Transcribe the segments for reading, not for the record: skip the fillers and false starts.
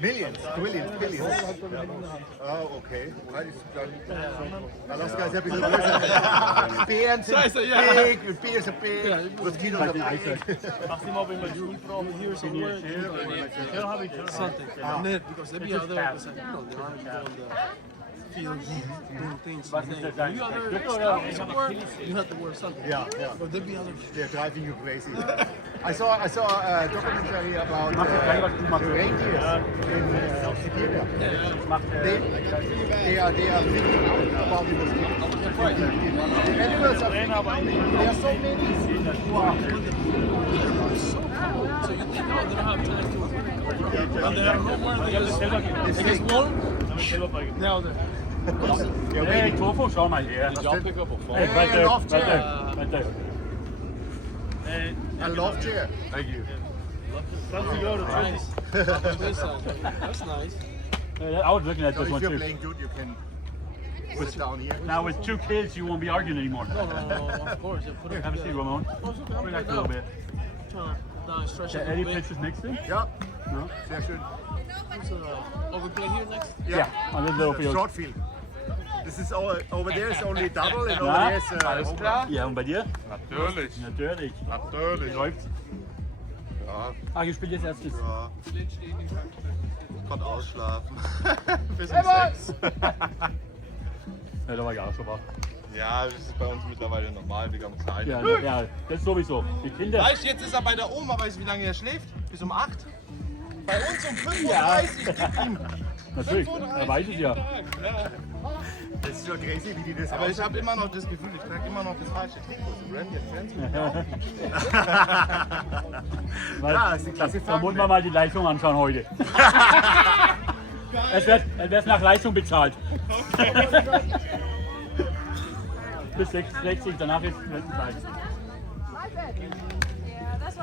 Millions, billions. Oh, okay. Alaska ist ja ein bisschen größer. Bären sind big, beers are big, mosquitoes are big. Ask him up in my school here somewhere. Something. Because they be out there because they're on the fields doing things. You other somewhere, you have to wear something. Yeah. But they be other. They're driving you crazy. I saw a documentary about the reindeers in Siberia. They are thinking about the mosquitoes. The animals are thinking about it. There are so many. So you think, no, they don't have time to. And they are nowhere. They get warm. Now they're. Hey, Tofu, schau mal her. Did y'all pick up a phone? Hey, I love chair. Warte. I love chair. Thank you. Nice. That's nice. I was looking at So this if one you're too. playing good, you can put it down here. Now with 2 kids, you won't be arguing anymore. No, of course. Put it Have a seat, Ramon. Bring that a little bit. Stretch it a Any little bit. pictures next to? Ja, No? sehr schön. Oh, we play here next? Yeah, on this little field. short field. This is over there is only double and over Ja? there is Alles home klar? run. Ja, und bei dir? Natürlich. Natürlich. Wie Natürlich. läuft's? Ja, Ah, ihr spielt jetzt erstes. ja. Konnte ausschlafen. Bis um 6. Ja, da war ich auch schon wach. Ja, das ist bei uns mittlerweile normal, wir haben Kleine. Ja, das sowieso. Die Kinder. Weißt du, jetzt ist er bei der Oma, weißt du, wie lange er schläft? Bis um 8. Bei uns um 5:30 Uhr, gib ihm. Natürlich, er weiß es ja. Das ist schon crazy, wie die das Aber ich habe immer noch das Gefühl, ich trage immer noch das falsche Trikot. So Randy and Friends. Ja, das ist die klasse Da muss man mal die Leistung anschauen heute. Es wird nach Leistung bezahlt. Bis 60, danach ist Rentenzeit.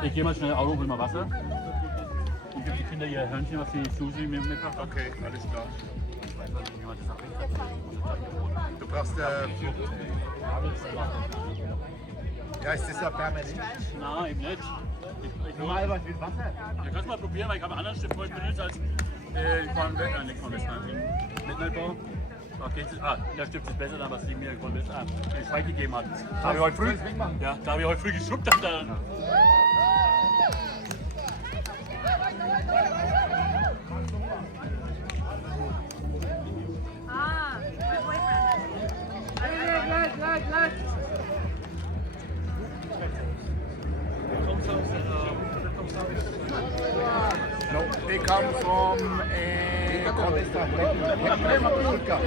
Ich gehe mal schnell Auto und hol mal Wasser. Ich gebe die Kinder ihr Hörnchen, was die Susi mir mitgebracht hat. Okay, alles klar. Ich weiß nicht, wie man das sagt. Du brauchst ja, ist das ja permanent? Nein, eben nicht. Normal was mit Wasser? Du kannst mal probieren, weil ich habe einen anderen Stift heute benutzt als Mittelbau. Der Stift ist besser, was die mir den Schweig gegeben hat. Da habe ich heute früh, ja, da habe ich heute früh geschubbt. Good boyfriend. No, they come from Stuttgart.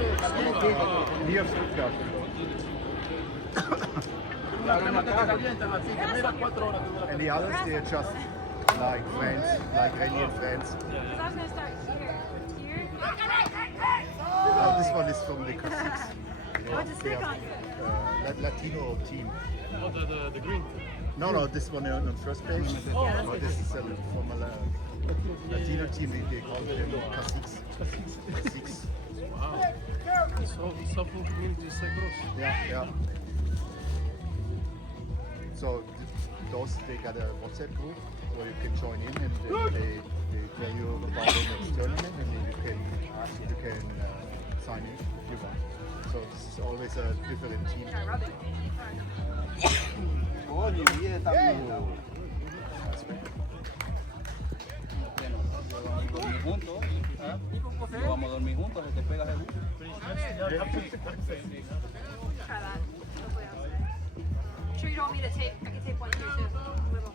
Near Stuttgart. And the others, they're just like friends, like Renian friends. I was gonna start here. This one is from the Caciques. What's the stick on? Latino team. Oh, the green. No, this one on first page. But this is from a Latino team. They call them Caciques. Caciques. Wow. So full community is so close. Yeah. So those they got a WhatsApp group where you can join in and they tell you about the next tournament and then you can sign in if you want. So this is always a different team. Vamos a dormir juntos, te pegas el Try that. Hopefully I'm sure you don't want me to tape. I can tape one here too. Little.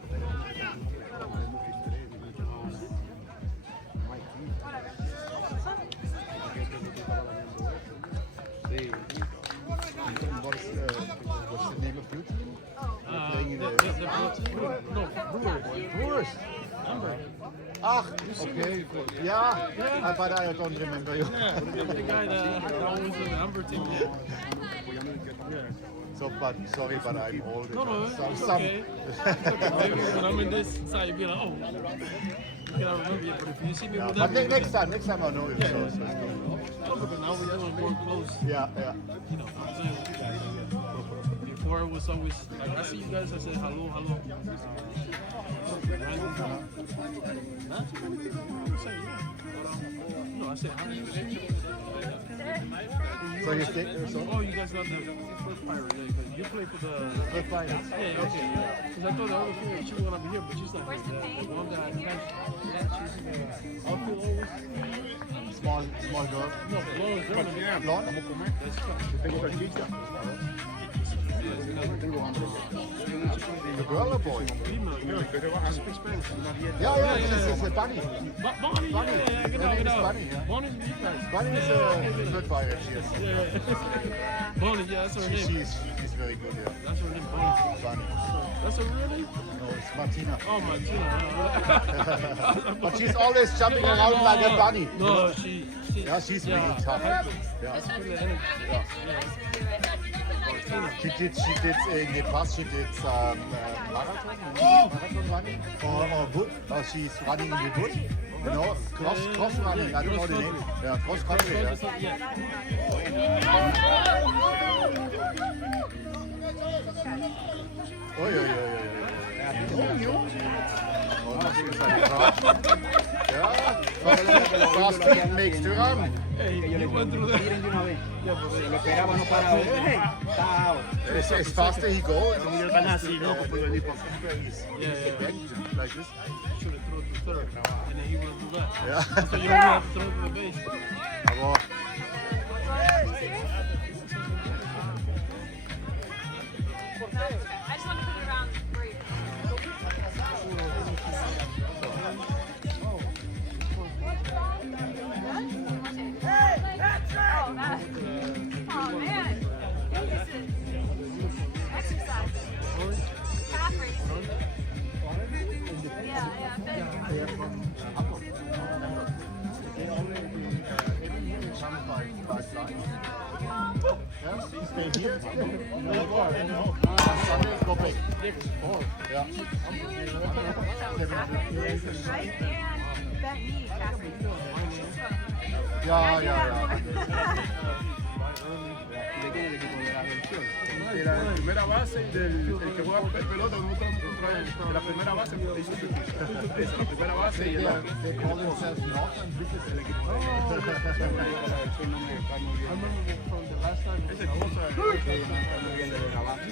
What's the name of your team? Brewers. Ach, okay. Yeah, but I don't remember you. The guy that owns the Amber team. So, but sorry, but I'm old. No, Some- it's some- okay. Maybe when I'm in this side, you'll be like, oh, you cannot remember you. But if you see me Yeah, with but that, next time I know you. So it's good. but now we're doing more close. Yeah. You know, I'm saying with you guys. Before it was always like, I see you guys, I say hello. Random. Huh? I said, how many So you stay, so Oh, you guys got the first pirate, yeah, 'cause you play for the... first pirates. Yeah, okay. Because I thought the other female, she was going to be here, but she's not here. The one that she's outfield always. Small girl. No, blonde, German. Blonde? That's tough. The girl or boy? Female, she speaks Spanish. Yeah, this is Bunny. Bonnie, yeah, genau, Her name is genau. Bunny, yeah. Bonnie is you guys. Bunny is a good pirate, yes. Yeah. Bonnie, yeah, that's her name. She's very good, yeah. That's her name, Bonnie. Bunny. That's her real name? No, it's Martina. Oh, Martina. But she's always jumping around like a bunny. No, she Yeah, she's really tough. Yeah. She did in the past, she did marathon running or wood. She's running in the wood. You know, cross running. I don't know the name. Yeah, cross country. Yeah. Oh, yeah. Oh, das ist eine Kraft. Ja, fast feet makes to run. Hey, you went through that. Miren de una vez. Se lo esperaba, no paraba. Hey, está out. As faster he goes, Yeah. like this. Should have thrown to third, and then he would have do that. Yeah. So you don't have to throw to the base. Aber I just want to put it around for you. Oh man, this is exercise. Calf racing. Yeah, stay here. Sunday go back. Yeah. right? And bent knee calf racing. Ja. ¿De quién es el equipo de la versión? De la primera base y del el que juega pelota nosotros contra él. De la primera base hizo su la primera base y el They call themselves North and this is the equipo. I remember from the last time. ese cosa Muy bien de la base.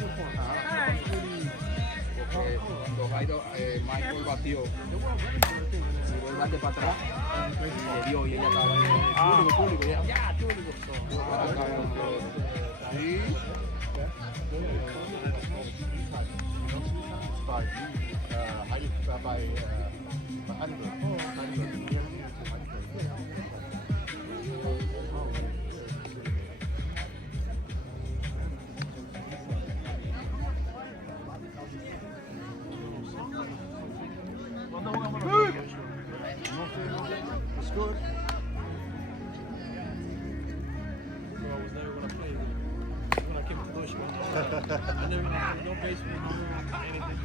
Porque cuando Jairo, Michael batió, tiró el bate para atrás y le dio y ella estaba ahí. Público, y ella, ya, público. Para acá, sí. Bei Heidelberg. It's good. So I was never gonna play when I came to Bushman. I never no basement, no anything.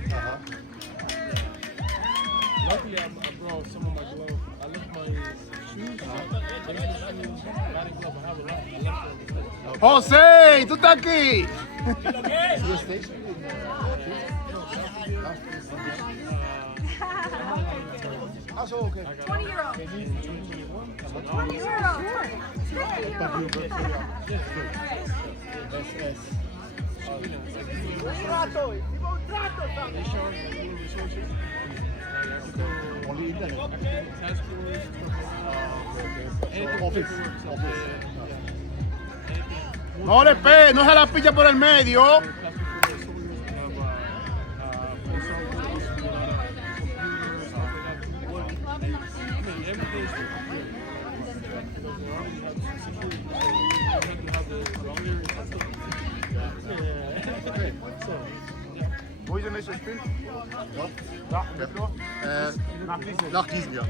Luckily, I brought some of my gloves. I left my shoes, baseball shoes, batting glove. I have a lot. I left them. José, tú estás aquí. Ah, so okay. 20 euro. 20 euro. Only internet. No le pegue, no se la picha por el medio. Wo ist der nächste Spiel? Ja. Mittwoch? Nach diesem Jahr.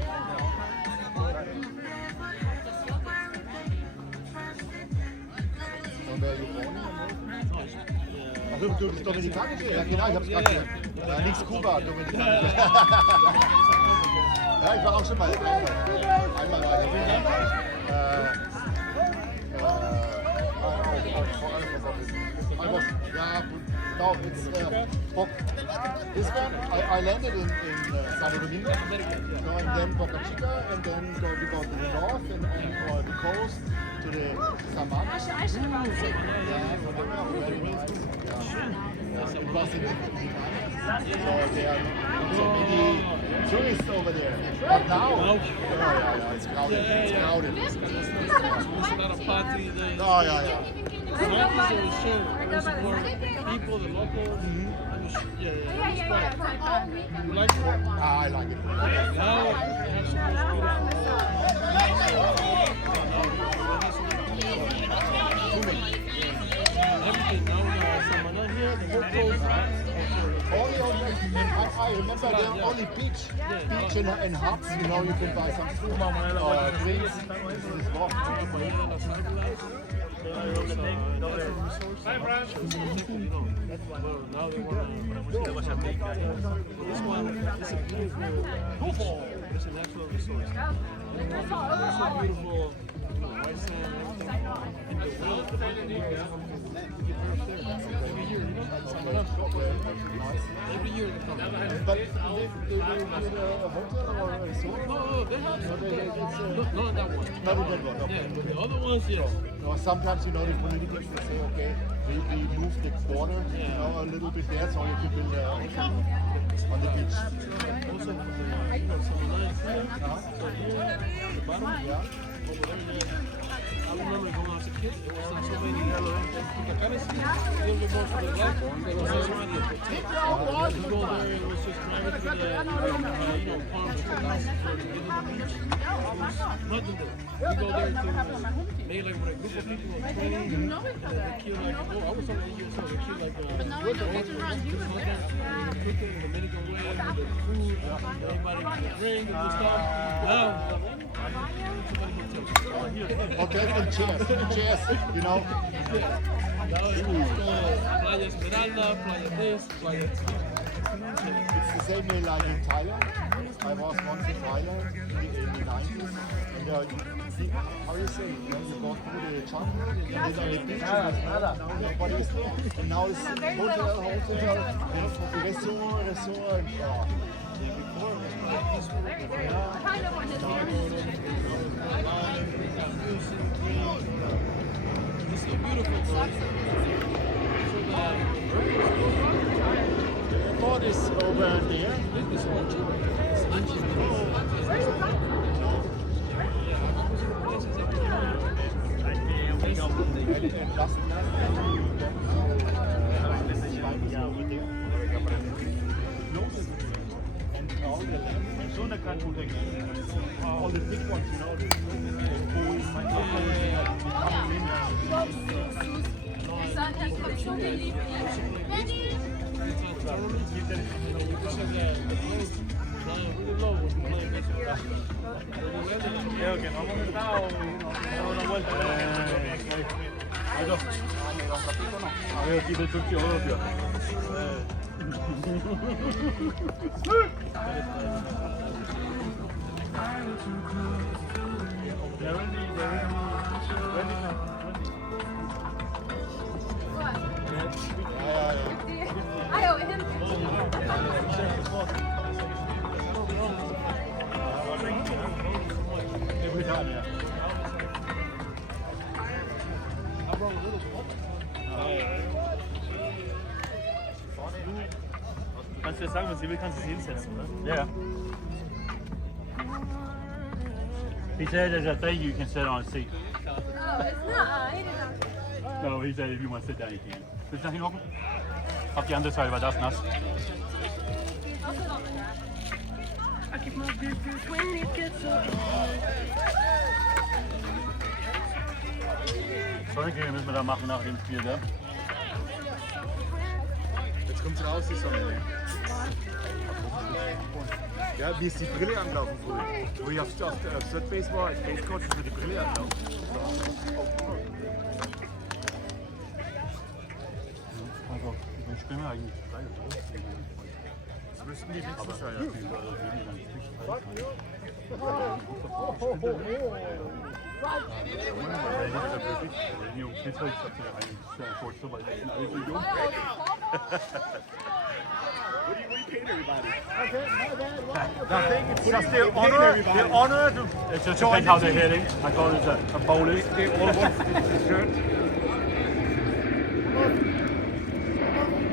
Also du bist Dominikanische? Ja genau, ich hab's gerade gehört. Ja, nichts Kuba, Dominikanische. Ja, ich war auch schon mal einmal bei der ja, no, it's This one, I landed in Santo Domingo, and then Boca Chica, and then we go to the north and or the coast to the Samana. I should have brought it. Very nice. It was in the so there are so many tourists over there. But now, it's crowded. It's crowded. There's a lot of parties there. Oh, yeah. Monkeys on the show. We support people, the locals. Yeah. You like it? I like it. Now we have some everything. Now we have Samana here, the whole coast. I remember there were only beach and hubs. You know, you can buy some food, drinks. This is wrong. Now they want to this one is a beautiful, it's a natural resource. It's so beautiful, white sand, and the will, the every year they come. But they a hotel or a resort? No, they have not that one. Not in that one, okay. Yeah, the other ones, yes. Or sometimes, you know, the politics will say, okay, we move the border, you know, a little bit there, so you can build a hotel on the beach. Also, some lines here. So here, the bottom, over there, I remember when I was a kid, there was so many Pucacanes, a little bit more for the left, there was also many at the tip. You go there, it was just private to the, farms for thousands for getting the beach. Nothing there. You go there to, maybe like with a group of people of 20, and they kill like, I was over the years, so they kill like, cooking in the Dominican way, with the food, everybody can drink and do stuff. Now, somebody can tell you. Okay, and cheers, you know. Now it's Playa Esmeralda, Playa this, Playa It's the same way like in Thailand. I was once in Thailand in the 90s. And how you say, you go through the jungle, and then on the beach, nobody is there. And now it's hotel, restaurant, and before it was quite peaceful. It's so beautiful. The airport is over there. It's ancient. All the big ones, you know, the boys, Creo que no hemos estado una vuelta. A ver, aquí de Turquía, tío. I owe him. every time, yeah. Kannst du dir sagen, was sie will, kannst du sie hinsetzen, ne? Yeah. He said there's a thing you can sit on a seat. Oh, it's not. He didn't. No, he said if you want to sit down, you can. Willst du da hinhocken? Auf die andere Seite, weil das nass. I'll sit on the grass. I keep my business when it gets so. Sonnencreme müssen wir da machen nach dem Spiel, ne? Jetzt kommt's raus, die Sonne. Ja, wie ist die Brille angelaufen früher? Wo ich auf Third Base war, als Base Coach, ist mir die Brille angelaufen. Also, ich bin eigentlich frei. Das müssten die nächsten sein. Ja. Nothing. It's just the honor. The honor to. It just depends how they're hitting. I call it a bonus. They all want the shirt.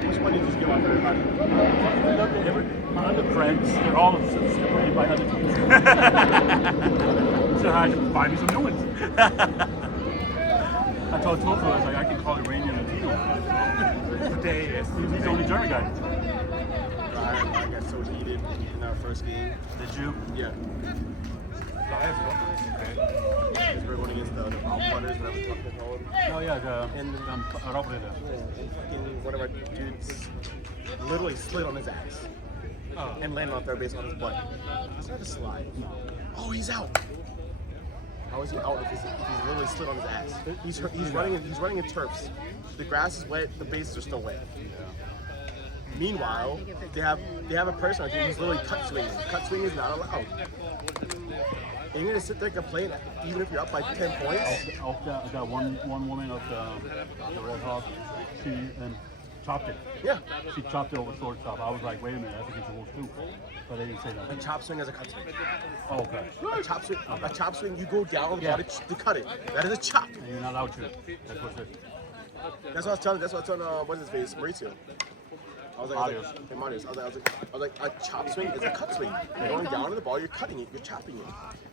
Which one did you give out everybody? My other friends, they're all separated by other teams. So I had to buy me some new ones. I told Tofu, I was like, I can call it Rainier Latino. Today, yes. He's the only German guy. I got so heated in our first game. Did you? Yeah. Because we're going against the Outrunners, whatever the fuck they're called. Oh yeah, the And Robre. and fucking one of our dudes literally slid on his ass. And landed on third base on his butt. It's not a slide. Oh, he's out. How is he out if he's literally slid on his ass? He's running in turfs. The grass is wet. The bases are still wet. Meanwhile, they have a person who's literally cut swinging. Cut swing is not allowed. And you're gonna sit there and complain even if you're up by 10 points. Auch der one woman of the Red Hawk, she chopped it. Yeah. She chopped it over shortstop. I was like, wait a minute, that's against the rules too. But they didn't say A that. chop swing is a cut swing. Oh, okay. A chop swing, you go down to cut it. That is a chop. And you're not allowed to. That's what it is. That's what I was telling. What's his face? Mauricio. I was like, a chop swing is a cut swing. You're going down to the ball, you're cutting it, you're chopping it.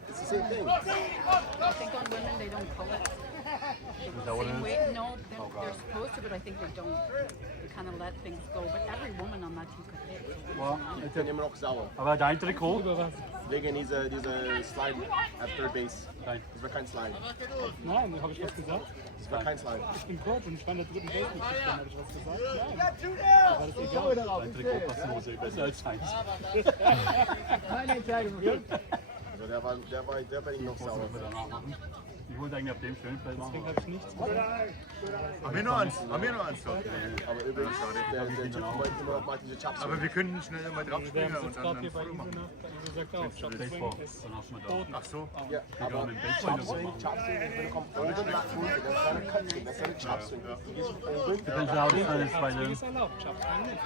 It's the same thing. I think on women they don't call it. Is that what it is? Wait, no, they're supposed to, but I think they don't. They kind of let things go. But every woman on that team could hit. Well, Ich bin immer noch sauer. aber dein Trikot? Wegen dieser Slide at third base. Nein. Das war kein Slide. Nein, habe ich was gesagt? Das war kein Slide. Ich bin Coach und ich war in der dritten Base mit habe ich was gesagt? Nein. Dein Trikot passt nur sehr besser als deins. Also der war ich noch sauer. Ich wollte eigentlich auf dem schönen Feld machen. Deswegen habe ich nichts gesagt. Haben wir noch eins? Haben wir noch eins dort? Aber übrigens, der Typ wollte immer noch mal diese Chops. Aber wir können schnell mal drauf Wir springen haben und jetzt dann gerade hier bei früh ihm machen. gesagt, auch, Shot Baseball, Swing ist dann hast du mal da. Boden. Ach so. Ja, aber Chop Swing, wenn du kommst oben nach unten, das ist eine Cut Swing, das ist eine Chop Swing. Du gehst von oben, Depends how this one is by Swing the ist erlaubt, Shot Swing nicht.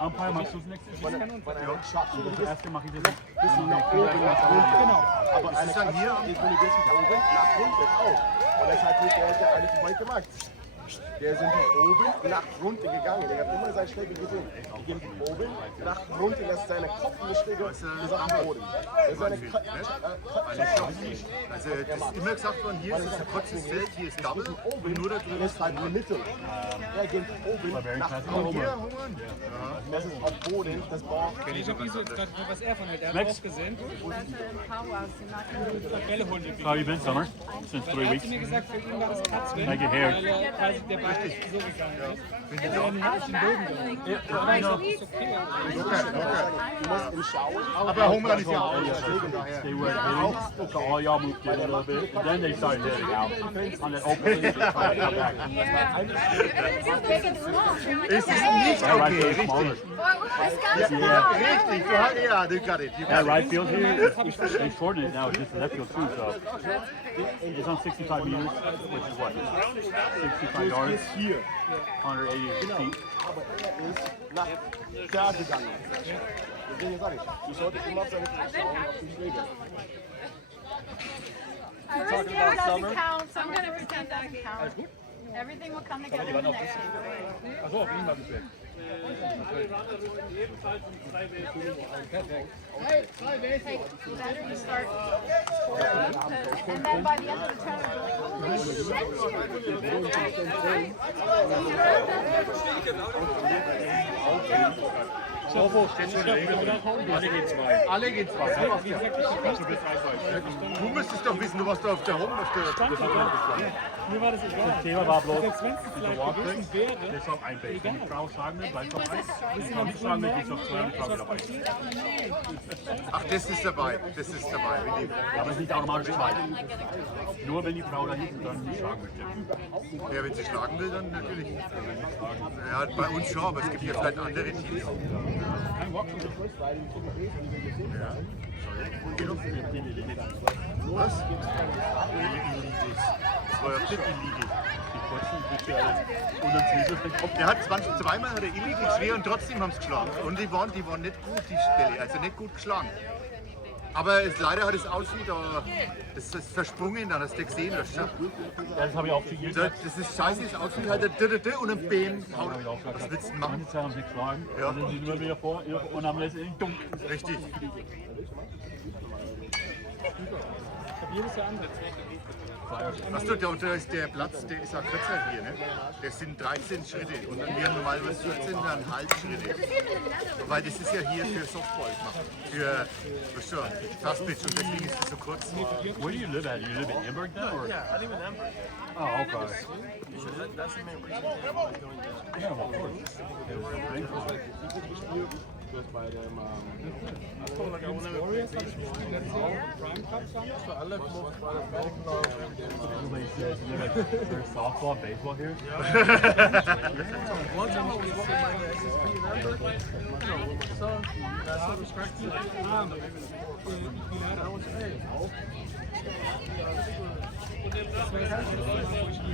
umpire. Machst du das nächste? von einer Chop Swing, du Das gehst erste mache ich das nicht. nach oben, nach unten. Genau. Aber eine Cut Swing ist, wenn du gehst von oben nach unten auch. Und das hat nicht der eine weit gemacht. Der sind von oben nach unten gegangen. Der hat immer seinen Schläger gesehen. Die gehen von oben nach unten. Das ist seine Kopf und der Schläger ist am Boden. Das ist eine Cut. Also das ist immer gesagt worden, hier ist es ein kurzes Feld, hier ist Double und nur da drüben Das ist halt in der Mitte. Er geht von oben nach unten. hier hungern. Das ist auf Boden, das Ball. Ich habe jetzt gerade was er von hält. Er hat auch gesehen. Bälle holen wir. How you been, Summer? Since 3 Er hat weeks. mir gesagt, für ihn war das Cut Swing, Like your hair. weil er quasi der Ball so gegangen ist. Er hat den Boden geholt. Aber ich dachte, das ist okay. Du musst im Schauen. Aber Home Run ist ja auch. They were hitting, so all y'all moved in a little bit, and then they started hitting out on that open. Trying to come back. Es ist nicht That right okay, field is smaller. richtig. Richtig, du hast, ja, you got it. That right field here, they shortened it now, it's just left field too, so it's on 65 meters, which is what, 65 yards, 180 feet. Aber er ist nach da gegangen. Deswegen sage ich, du solltest immer auf seine Schauen auf den Schläger. First year doesn't count, so I'm going to pretend doesn't count. Everything will come together in the next game. Achso, auf jeden Fall bestellt. Hey, better you start scoring, and then by the end of the tournament, you're like, holy shit, Alle gehen zwei. Alle gehen zwei. Du müsstest doch wissen, du warst doch auf der Home. Mir war das egal. Das Thema war bloß, Selbst wenn es vielleicht gewesen wäre, das ist auf ein Base. Wenn die Frau schlagen will, bleibt auf eins. Wenn die Frau nicht schlagen will, geht's auf zwei und die Frau wieder bei. Ach, das ist dabei. Das ist dabei. Aber es ist nicht automatisch zwei. Nur wenn die Frau da hinten dann nicht schlagen möchte. Ja, wenn sie schlagen will, dann natürlich. Ja, bei uns schon, aber es gibt ja vielleicht andere Teams. Was? das war ja völlig illegal. Die kurzen Bücher und dann Zwiebeln. Der hat 22-mal hat er illegal schwer und trotzdem haben sie geschlagen. Und die waren nicht gut, die Stelle, also nicht gut geschlagen. Aber leider hat es aussieht, das ist versprungen, dann hast du gesehen. Das, Ja, das habe ich auch viel gesagt. das ist scheiße, es aussieht halt der und ein Bäm. Was willst du denn machen? Manche Zeit haben sie geschlagen. Ja. Und dann sind wir wieder vor und haben letztendlich dumm. Richtig. Achso, da ist der Platz, der ist auch kürzer hier, ne? Das sind 13 Schritte und wir haben normalerweise 14,5 Schritte. Weil das ist ja hier für Softball gemacht, für Fastpitch und deswegen ist es so kurz. Where do you live at? Do you live in Hamburg then? Or? Yeah, I live in Hamburg. Oh, okay. So that's the main reason why I'm doing that. Yeah, of course. Just by them. I feel like I will never play baseball. So I left most of the batting club. Everybody says you live like softball, baseball here. One time I was walking by the SSP in Hamburg, with my son, and I saw the strike team. And I was like, hey.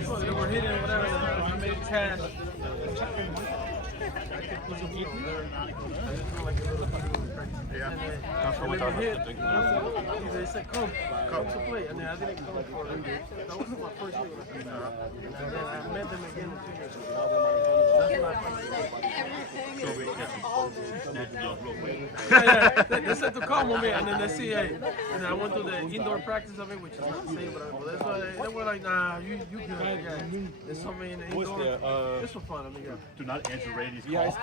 So they were hitting whatever, I made a catch. Ja. They said, come to play. And then I didn't come for it. That was my first year with them. And then I met them again in 2 years ago. So we get snatching those real quick. Yeah, they said to come on me, and then they see, hey, and I went to the indoor practice of it, which is not the same, but that's why they were like, nah, you good. Yeah. There's something in the indoor. This was fun. I mean, yeah. Do not answer Brady's call.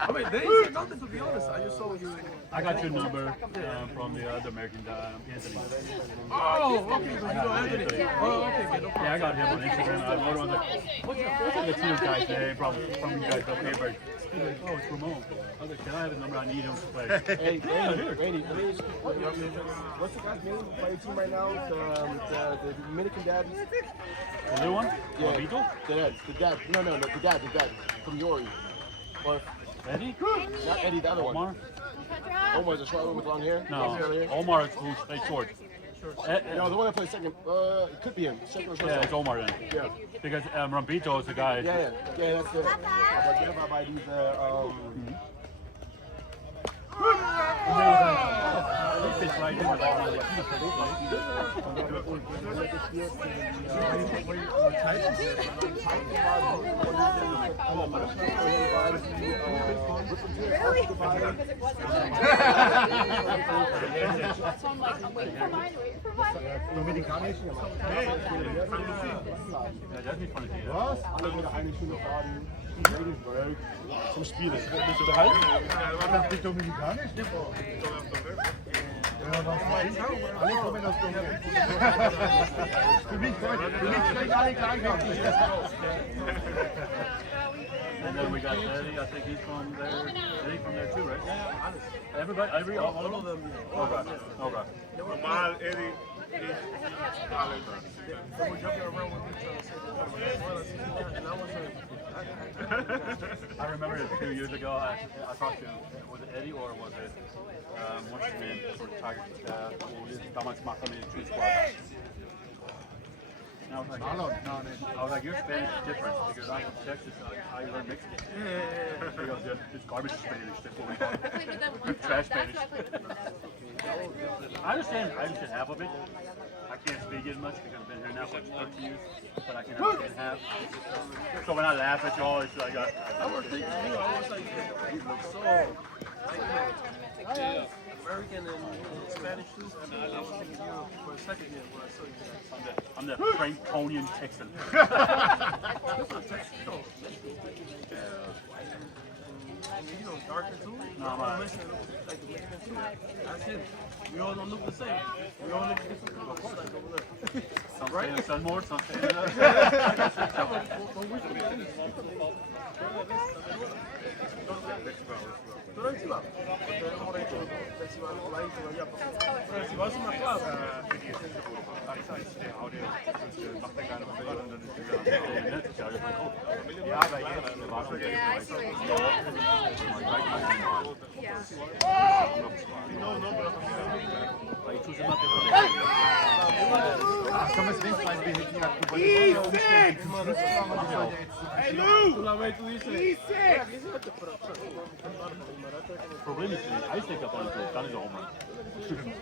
I mean, they didn't say nothing, to be honest. I just saw you. I got your number from the other American Anthony. Oh, okay, so you know Anthony. Oh, okay, no problem. Yeah, I got him on Instagram. I wrote him, I was like, what's the team's guy's name from you guys from Hamburg? He's like, oh, it's Ramon. I was like, can I have his number? I need him to play. Hey, Yeah, here. Randy, what's the guy's name by your team right now? The Dominican dad? The little one? Yeah. Beetle? The dad. No, the dad from Yori. Or Eddie? not Eddie, the other one. Omar? Omar's the short one with long hair. No, Earlier. Omar is who's plays short. No, the one that plays second. It could be him. Second or short. Yeah, it's Omar then. Yeah. Because Rambito is the guy. Yeah, that's it. But you have by these, He fits right in with all of Dominikanisch? Ja, das ist nicht von der Was? alle wieder eine schöne Faden. Zum Spiel. Bist du bereit? Dachte ich Dominikanisch? Ja, was weiß ich? Alle kommen aus Dominik. Für mich sprechen alle gleich aus. And then we got Eddie. I think he's from there. Eddie from there too, right? Yeah. Everybody, all of them. Okay. Okay. Normal, Eddie. They were jumping around with me trying to say and I was like, I remember a few years ago. I talked to was it Eddie or was it what's his name for the Tigers? Damals macht er den Squad. And I was like, I was like, your Spanish is different because I'm from Texas. I learned Mexican. He goes, yeah, it's garbage Spanish. That's what we call it. Trash Spanish. I understand half of it. I can't speak as much because I've been here now for 13 years, but I can understand half. So when I laugh at y'all, it's like I was thinking you, I was like, you look so American and Spanish too. And I was thinking you for a second here when I saw you guys. I'm the Franconian Texan. And you know, darker too. No, I'm like too. That's it. We all don't look the same. We all look different colors. Like over there. Some right? Say sun more, some say Si vas a una clase, schon mal sehen, weil wir hätten ja umstellen. Zum Schluss machen wir das halt jetzt. Tú la ves y tú dices, Das Problem ist, die Eisdecker dann ist auch mal.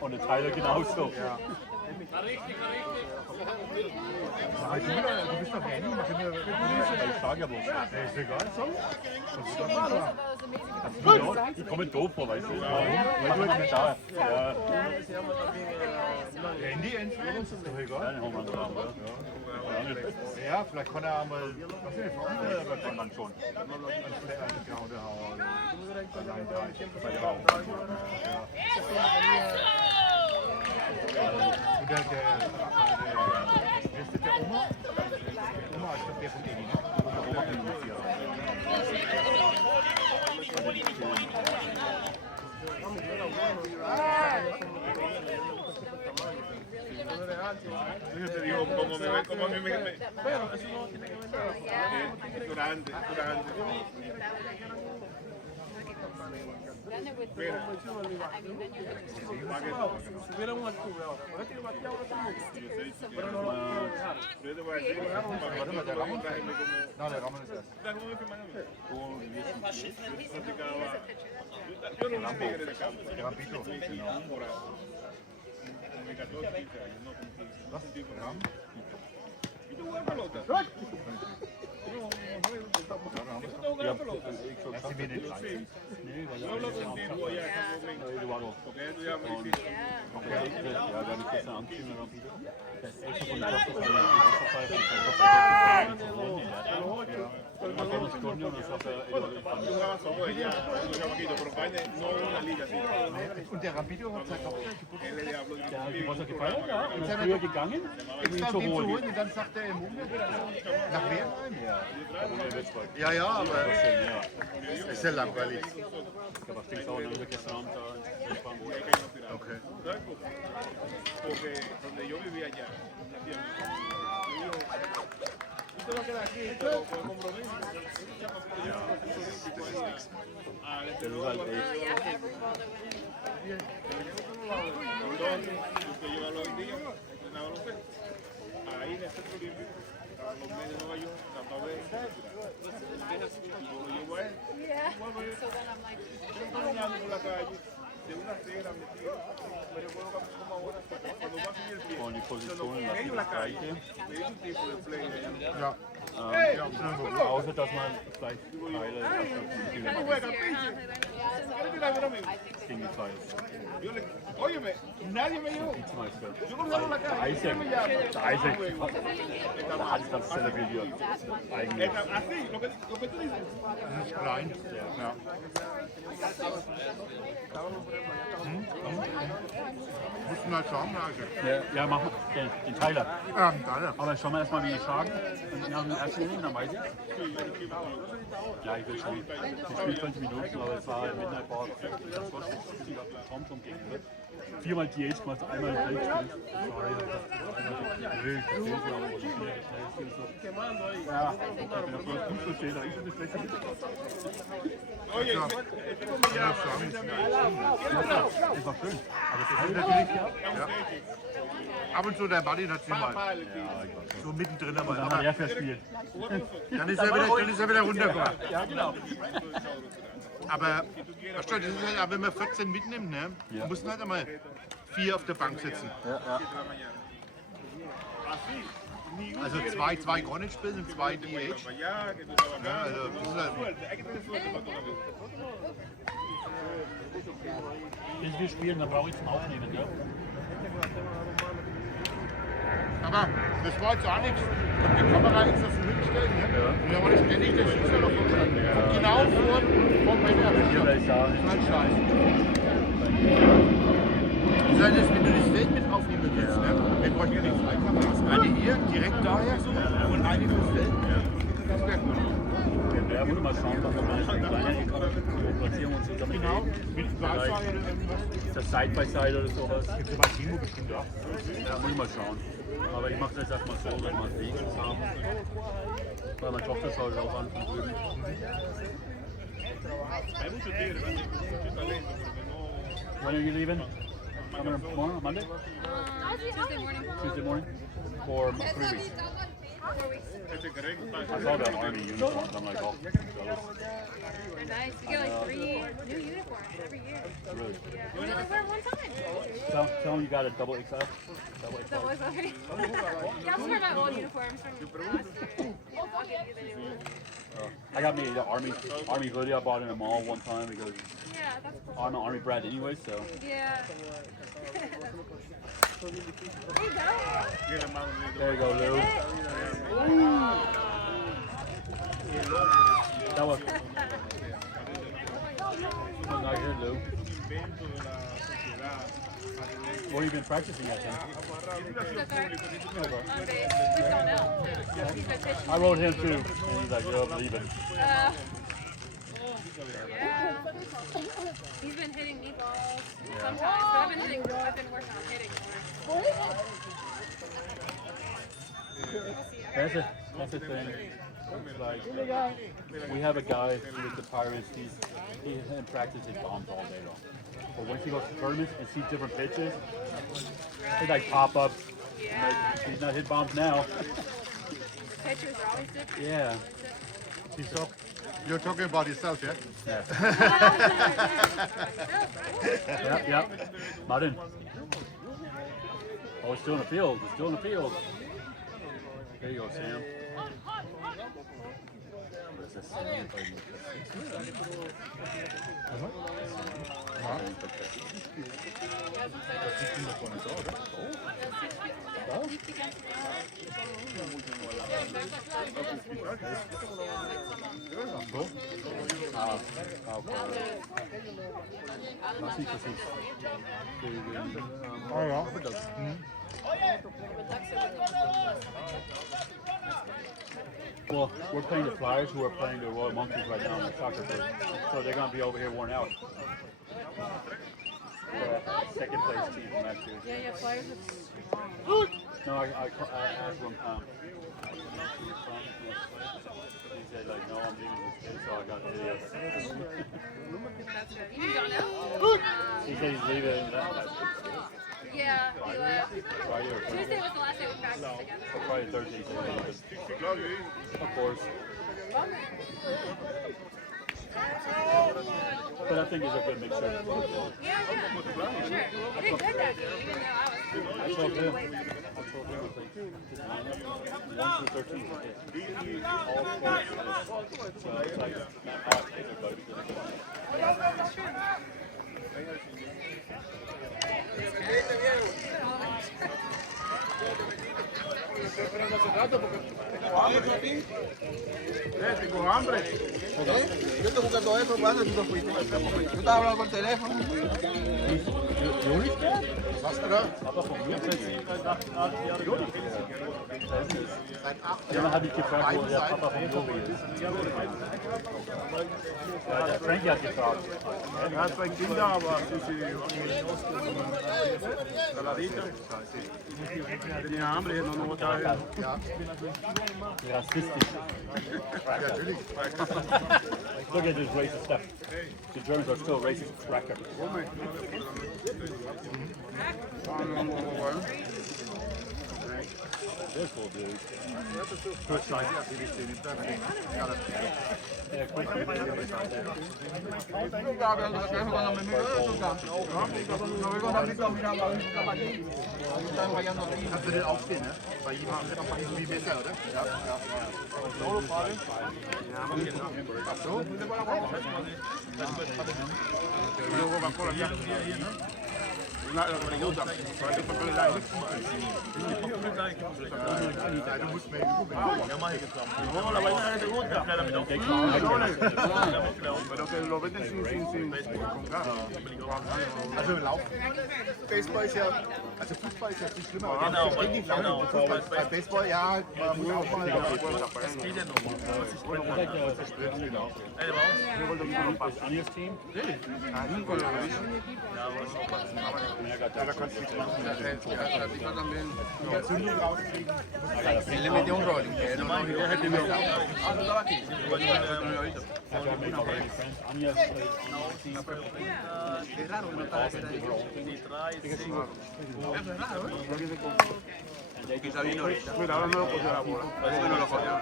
Und der Tyler genauso. Ja. Aber du bist doch Randy, wir können ja... Ich sage ja bloß. Ist egal, so. Ich komme doof vor, weißt du? Warum? Weil du jetzt nicht da bist. Ja. Randy entweder, ist doch egal. Ja, den haben wir dran, ja. Ja, vielleicht kann er einmal... Was ist denn Das kann man schon. eine graue Haare. Allein da. Bei der Rauch. Und der ist der Oma? Oma, ich glaube, der von Edi, ne? Oma von Lucia. Yo te digo, como a mí me... pero eso no tiene que ver nada. Durante. Then it would Mira. I mean, then you're Si hubiera un altura ahora, por este bateado ahora todo el mundo. Pero no lo Yo te voy a decir, No, der Rahmen ist das. yo no un tigre de campo. Der Rapito. Was? Rahmen? ¿Y tú juegas pelota? Das sind wir nicht rein. Yo hablo contigo allá en San Domingo. Porque ya tú ya me dijiste. Ja, wir haben gestern angeschrieben, der ist extra von der Tochter von der Yo jugaba solo ella, un chamaquito, pero Paine no en una liga así. Und der Rapito hat seine Tochter Geburtstag. Él le habló de Der hat Geburtstag gefeiert, ja, und ist früher gegangen, um ihn Extra zu um ihn zu holen. holen und dann sagt er im Moment nach Wehrheim. Ja, ja, aber Ja. ist ja langweilig. Ich habe auf den Sauern gestern Abend da entspannt. Okay. ¿Sabes por qué? Porque donde yo vivía allá, tú te vas a quedar aquí pero con compromiso. Der ist halt echt. Entonces, usted lleva los días, entrenaba los pelos. Ahí en el centro olímpico, los medios de Nueva York, Tampa Bay, y yo lo llevo a él. Yeah. So then I'm like, Yo estoy caminando por la calle, de una acera, metido, pero yo puedo caminar como ahora, cuando va a subir el pie. Und die Position En lassen la das calle, Gleiche. me hizo un tipo de play. Ja. Außer dass man vielleicht Teile ¿Cómo juega, pinche? ¿Quieres tirar ahora mismo? gegen die Teile. Yo le, óyeme, nadie me llevó. Vizemeister. Yo cruzaba la calle, Isaac. ¿quién me llama? Der Isaac hat es ganz zelebriert. Eigentlich. Así, lo que tú dices. Das ist klein. Ja. Mussten halt schauen, also. Ja, mach mal den Tyler. Alle. Aber schauen wir erstmal, wie die schlagen. Und wir haben den ersten Inning, dann weiß ich. Ja, ich will schon. Ich spiele 20 Minuten, aber es war im Midnight Park. Das war schon Tom gegen. Viermal DH gemacht, einmal im Play gespielt. Ja, wenn er voll gut versteht, dann ist er das schlechte Mittel. Oye, el tipo me llama. Das war schön. Aber das ist natürlich, ja. Ab und zu der Buddy hat sie mal so mittendrin, Dann aber hat er verspielt. dann ist er wieder runtergekommen. Ja, genau. Aber versteht, das ist halt, auch wenn man 14 mitnimmt, ne? Ja. Muss halt einmal 4 auf der Bank sitzen. Also zwei Gronic spielen und 2 DH. Ja, also das ist halt, Wenn wir spielen, dann brauche ich zum Aufnehmen, ja? aber das war jetzt auch nichts. Ich hab die Kamera extra so hingestellt, ne? Und da war das ständig der Schießer noch vorstanden. Genau vor Männer. Das ist halt scheiße. Das heißt, wenn du das Feld mit aufnehmen willst, ne? Dann bräuchte ich nichts. Eine hier, direkt daher und eine fürs Feld. Das wäre gut. Ja, muss mal schauen, was wir machen. Platzierung und so zusammen. Genau, mit Glasfaser. Ist das Side by Side oder sowas? Gibt es bei Timo bestimmt auch. Ja, muss ich mal schauen. Aber ich mache das erstmal so, dass wir es wenigstens haben. Weil meine Tochter schaut es auch an von drüben. Hay muchos tigres, mucho talento, porque no. When are you leaving? Coming tomorrow, Monday? Tuesday morning. Tuesday morning? For 3 weeks. 4 weeks. I saw the Army uniforms. I'm like, oh, jealous. They're nice. We get like 3 new uniforms every year. Really? Yeah. We only wear them one time. Tell them you got a double XL. That was already. Yeah, I'll just wear my old uniforms from last year. Yeah, I'll get you the new ones. I got me the Army hoodie I bought in a mall one time. It goes, Yeah, that's cool. I'm an Army brat anyway, so. Yeah. There you go. There you go, Lou. That was not here, Lou. Where you been practicing at then? Stuttgart. On base. He's going out too. He's been pitching. I wrote him too, and he's like, yo, I'm leaving. Yeah. He's been hitting me balls sometimes, but I've been working on hitting more. That's the thing. It's like, we have a guy with the Pirates, he in practice his bombs all day long. But once he goes to tournaments and sees different pitches, it's like pop-ups. Yeah. Like, he's not hit bombs now. Pitchers are always different. Yeah. You're talking about yourself, yeah? Yep. Martin. Oh, it's still in the field. It's still in the field. There you go, Sam. What is this? Well, we're playing the Flyers, who are playing the Royal Monkeys right now in the soccer group. So they're going to be over here worn out. Second place team from last year. Yeah, Flyers are strong. No, I asked him. He said, like, no, I'm leaving this kid, so I got videos. That's good. You gone out? He said he's leaving. Yeah, he left. Friday or Tuesday was the last day we practiced together. Or Friday, Thursday, he said he's leaving. Of course. But I think it's a good mixture. Yeah, for sure. He did good that day, even though I told him, it's like his lineup, 1 through 13. All sports. So it's like not hot, everybody's good. Tengo hambre. Yo te busco todo eso, ¿cuándo tú te fuiste? Yo estaba hablando por teléfono. Ja, dann habe ich gefragt, wo der Papa von Jovi ist. Ja, der Frankie hat gefragt. Er hat 2 Kinder, aber tenía hambre y no votaba. Rassistisch. Look at this racist stuff. The Germans are still racist cracker. This will do. First time. Yeah, quick. Estaba hablando de teléfono cuando me miró eso, no veo con Ramito mirando a ver si está para aquí. Están fallando aquí. Kannst du den aufstehen, ne? Bei ihm haben wir doch irgendwie besser, oder? Ja. Ach so? Una pregunta, ¿cuál es el papel de aire? Du musst mehr üben. No, la vaina que te gusta. Pero que lo venden sin con gas. Also Laufen. Baseball ist ja, also Fußball ist ja viel schlimmer. Bei Baseball, ja, man muss auch mal. Is Anya's team? Ja, da kannst du nichts machen. También. Él le metió un rolling, que no lo vio. Ah, tú estabas aquí. Es raro que no estaba aquí. Eso es raro, ¿eh? Quizá vino ahorita. Mira, ahora no lo cogió la bola. Parece que no lo cogió.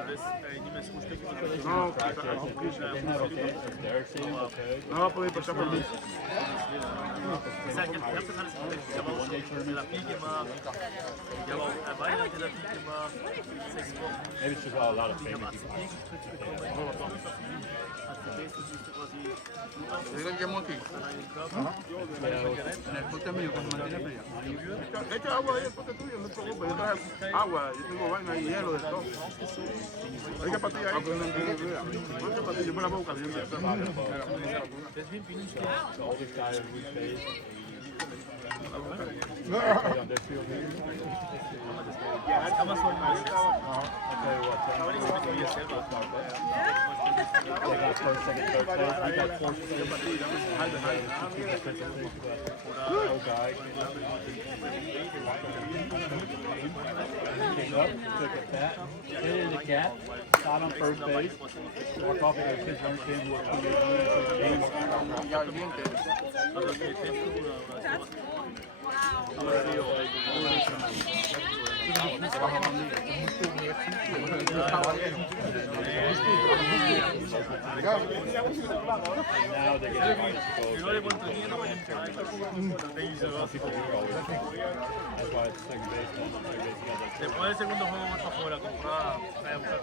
No va a poder pasar por mí. Maybe it's just a lot of famous people. ¿Digo que quemó aquí? En el pote mío que se mantiene frío. Echa agua ahí al pote tuyo, no te preocupes. Yo traje agua, yo tengo vaina y hielo de todo. Hay que pastillar ahí. No hay que pastillar, yo me la puedo caliente. The oldest guy we faced. They got first, second, third place. We got fourth place. Oh, guy. Came up, took a cat, hit in the cat, shot on first base, walked off and his run came with 'That's why it's second base. Después del segundo juego voy para afuera a comprar, a buscar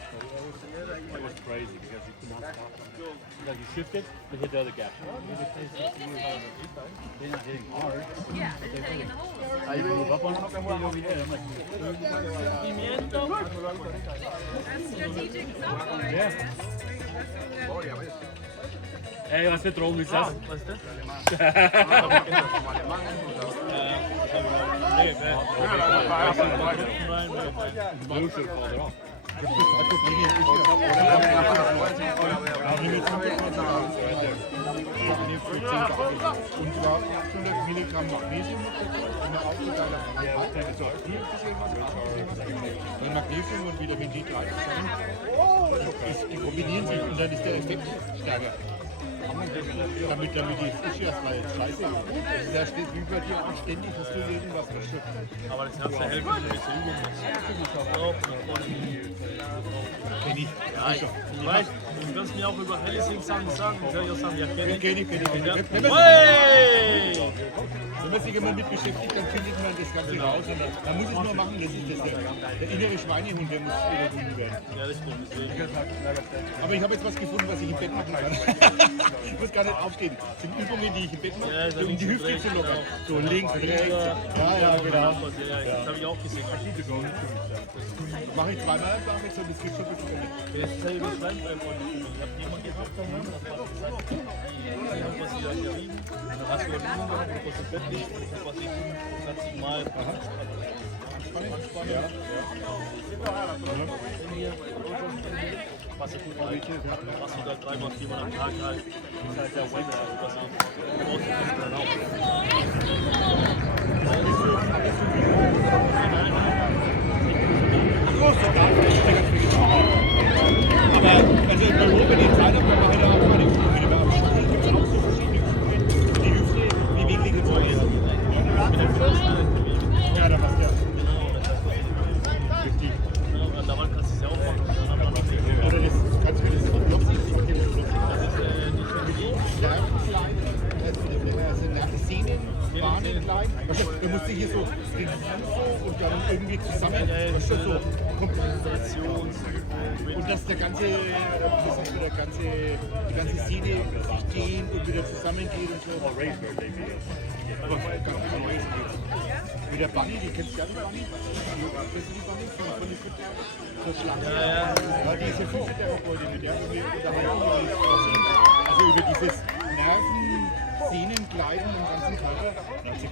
It was crazy because you could not stop them. Like you shifted, they hit the other guy. They're not hitting hard. Yeah, they're staying in the hole. I move up on them, and over here. I'm like, That's strategic software. yeah. Hey, what's the throw, Lisa? Was das? Blue should have called it off. Und zwar 800 Milligramm Magnesium in der Aufteilung. Weil Magnesium und Vitamin D3 die kombinieren sich und dann ist der Effekt stärker. Damit die Fische erstmal scheiße ist. Da steht über dir und ständig hast du irgendwas verschluckt. Aber das kannst du helfen, wenn du diese Übung Kenn ich. Ja, ich weiß, du kannst mir auch über Hellesing sagen, kann ich auch sagen, ja, kenn ich. Wenn man sich immer mit beschäftigt, dann findet man das Ganze raus. Und man muss es nur machen, das ist das ja. Der innere Schweinehund, der muss überwunden werden. Ja, das stimmt. Aber ich habe jetzt was gefunden, was ich im Bett machen kann. Ich muss gar nicht aufstehen. Das sind Übungen, die ich im Bett mache, um die Hüfte zu lockern. So links, rechts. Ja, genau. Das habe ich auch gesehen. Das mache ich zweimal am Tag, so das geht schon gut. Das ist ja überschreibend bei Freunden. Ich habe jemanden gehabt, das war gesagt, was sie da gerieben. Dann hast du eine Übung gemacht, wo du im Bett liegst, was ich 20 Mal. Ja. Was du da 3 mal 4 Mal am Tag halt. Das ist halt der Wetter, was Aber also bei Ruhe die Zeit haben wir heute auch mal die Übungen. Aber am Schachtel gibt es auch so verschiedene Übungen. Die Hüfte, wie wichtig und so ist. Ja, da passt ja. Richtig. Daran kannst du es ja auch machen. Oder das kannst du mir das auch noch sehen. Sehnen, klein. Du musst dich hier so und dann irgendwie zusammen. Das ist so. Und dass der ganze, die ganze Sehne sich gehen und wieder zusammengeht und so. Mit der Bunny, die kennst du ja nicht, Bunny? Kennst du die Bunny von den Füttern? So schlank. Ja, die ist ja so Fütterroboter mit der. Also über dieses Nerven, Sehnen, Gleiten im ganzen Körper. Das ist,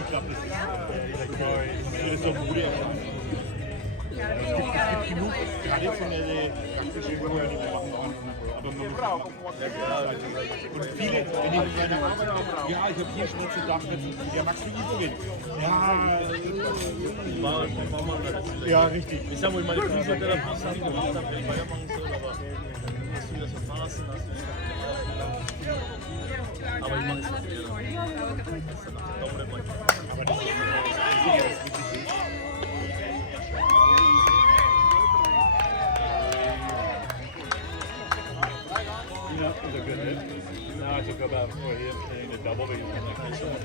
ich glaube, das ist so Mode. gibt genug traditionelle praktische Übungen, die wir machen wollen. Aber man muss und viele, wenn ich mit meiner Arbeit ja, ich habe hier Schmerzen, da Schmerzen, ja, magst du Übungen? Ja, richtig. Ich sag mal, meine Physiotherapie ist nicht gemacht, wenn ich weitermachen soll, aber hast du wieder so Phasen, hast du aber ich mache es nicht wieder. Das ist dann nach der Dauer manchmal. Aber das ist wirklich yeah, it's a good hit. Now I took about 4 hits playing the double, but you can like so much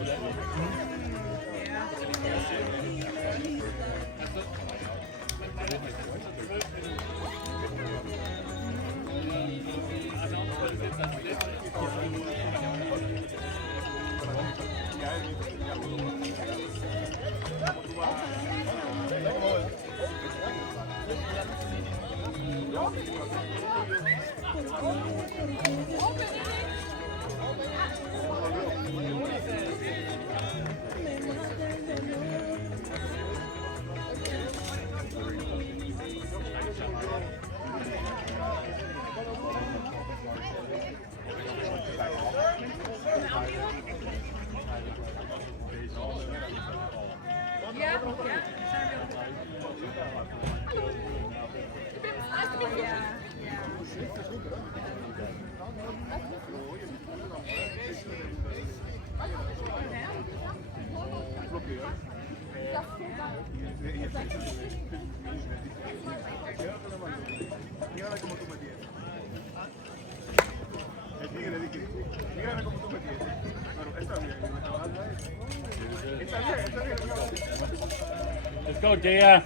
Let's go, Dea.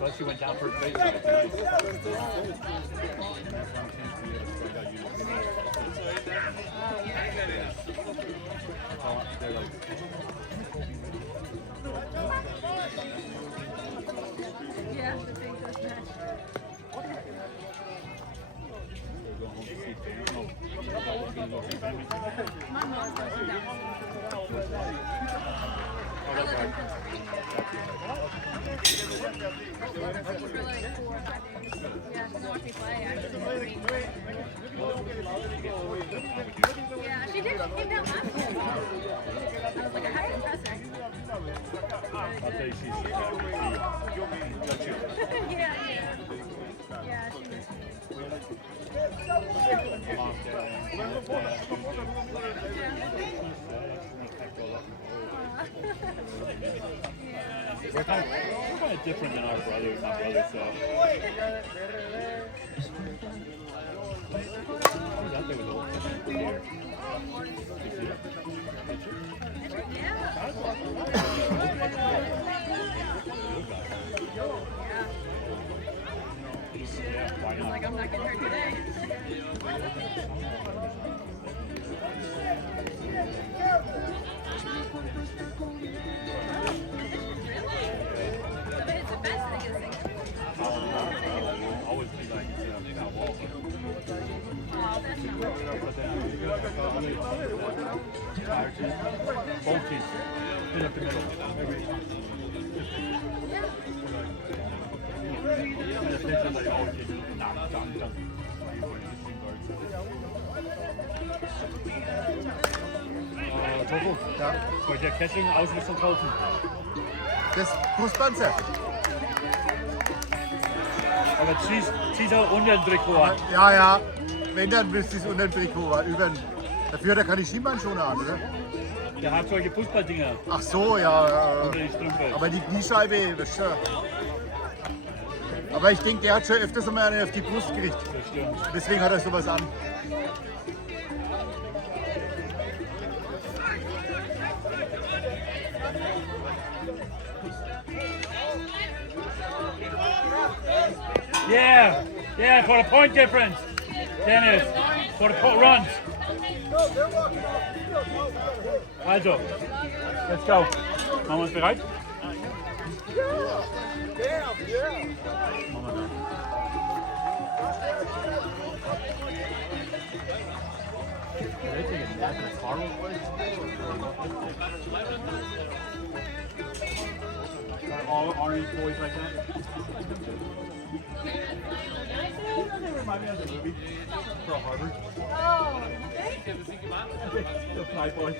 Well, she went down first base. Yeah, the big goes match. My mom does that for like 4 or 5 days. Yeah, because I watch me play. I just yeah, she did. She came down last year. I was like, I had to impress her. I'll tell you, she's Yeah, yeah. Yeah, she missed me. We're kind of different than our brothers. My brother, so. Who's out there with old hair? Yeah, why not? Like, I'm not getting hurt today. But it's the best thing is Always be like, that wall. oh, that's not Both teams. Hit up the middle. And the pitch is like always getting knocked down. Tofu, Ja. bei der Catching-Ausrüstung kaufen. Das Brustpanzer. Aber zieh's auch unter den Trikot an. Ja, ja. Wenn, dann müsste ich es unter dem Trikot über. Dafür hat er keine Schienbeinschoner an, oder? Der hat solche Fußballdinger Ach so, ja. unter die Strümpfe. Aber die Kniescheibe, weißt du. Aber ich denke, der hat schon öfters einmal eine auf die Brust gekriegt. Das stimmt. Deswegen hat er sowas an. Yeah, yeah, for the point difference. Dennis, for the runs. Also, let's go. Machen wir uns bereit? All orange boys like that. They remind me of the movie from Harvard. Oh, The Fly Boys.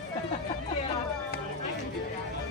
yeah.